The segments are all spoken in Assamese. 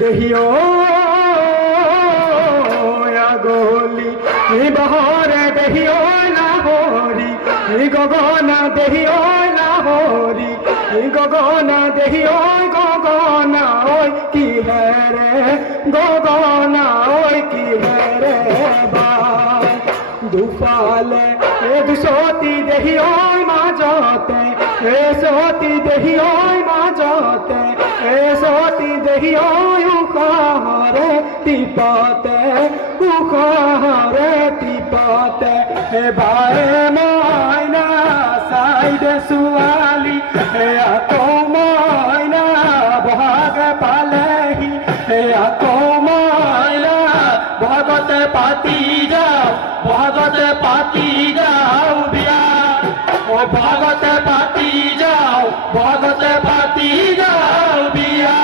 দেহিও আগলি বহরে দেহিও লাহরি গগনা দেহিও লাহরি গগনা দেহিও গগনা ওই কি রে গগনা ওই কি রে বা দুফালে দুসতি দেহিও মাজতে সতি দেহিও মাজতে সতি দেহিও উখারে তিপতে উখারে তিপতে হে ভাই ময়না সাইডে সুয়ালি হে আতো ময়না ভাগ পালেহি হে আতো ময়না ভাগতে পাতি যাও ভাগতে পাতি যাও বিয়া ও ভাগতে পাতি যাও ভাগতে পাতি যাও বিয়া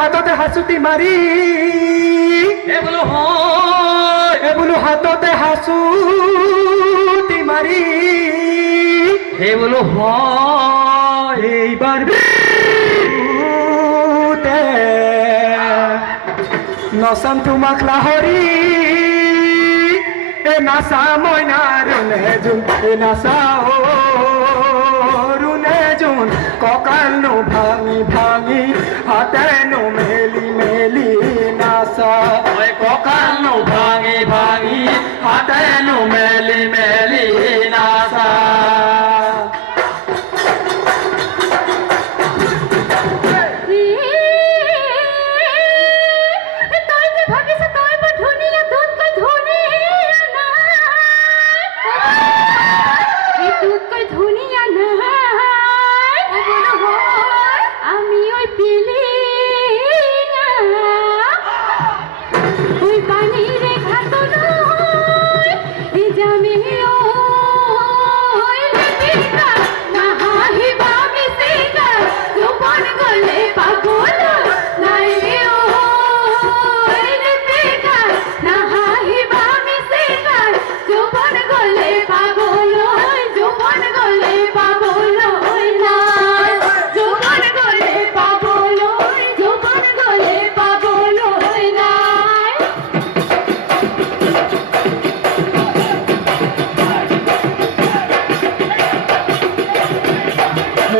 হাততে হাসুতি মারি বোলো হাততে হাসুতি মারি হে বোলো এইবার নচাম তোমাক লাহৰি এ নাচা মইনা ৰুণে জোন এ নাচা ৰুণে জোন কঁকালনো ভাঙি ভাঙি হাতেনো মেলি মেলি নাচা কঁকালনো ভাঙি ভাঙি হাতেনো মেলি মেলি নাচা আমি ওই পিলি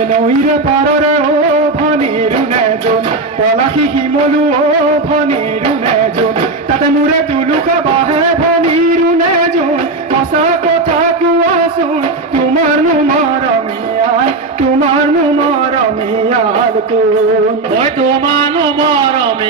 নৈৰে পাৰৰে ভনীৰু নেজন পলাশী শিমলু ভনীৰু নেজন তাতে মোৰে তুলুকা বাহে ভনীৰু নেজন সঁচা কথা কোৱাচোন তোমাৰনো মৰমীয়াল কোন তোমাৰনো মৰমে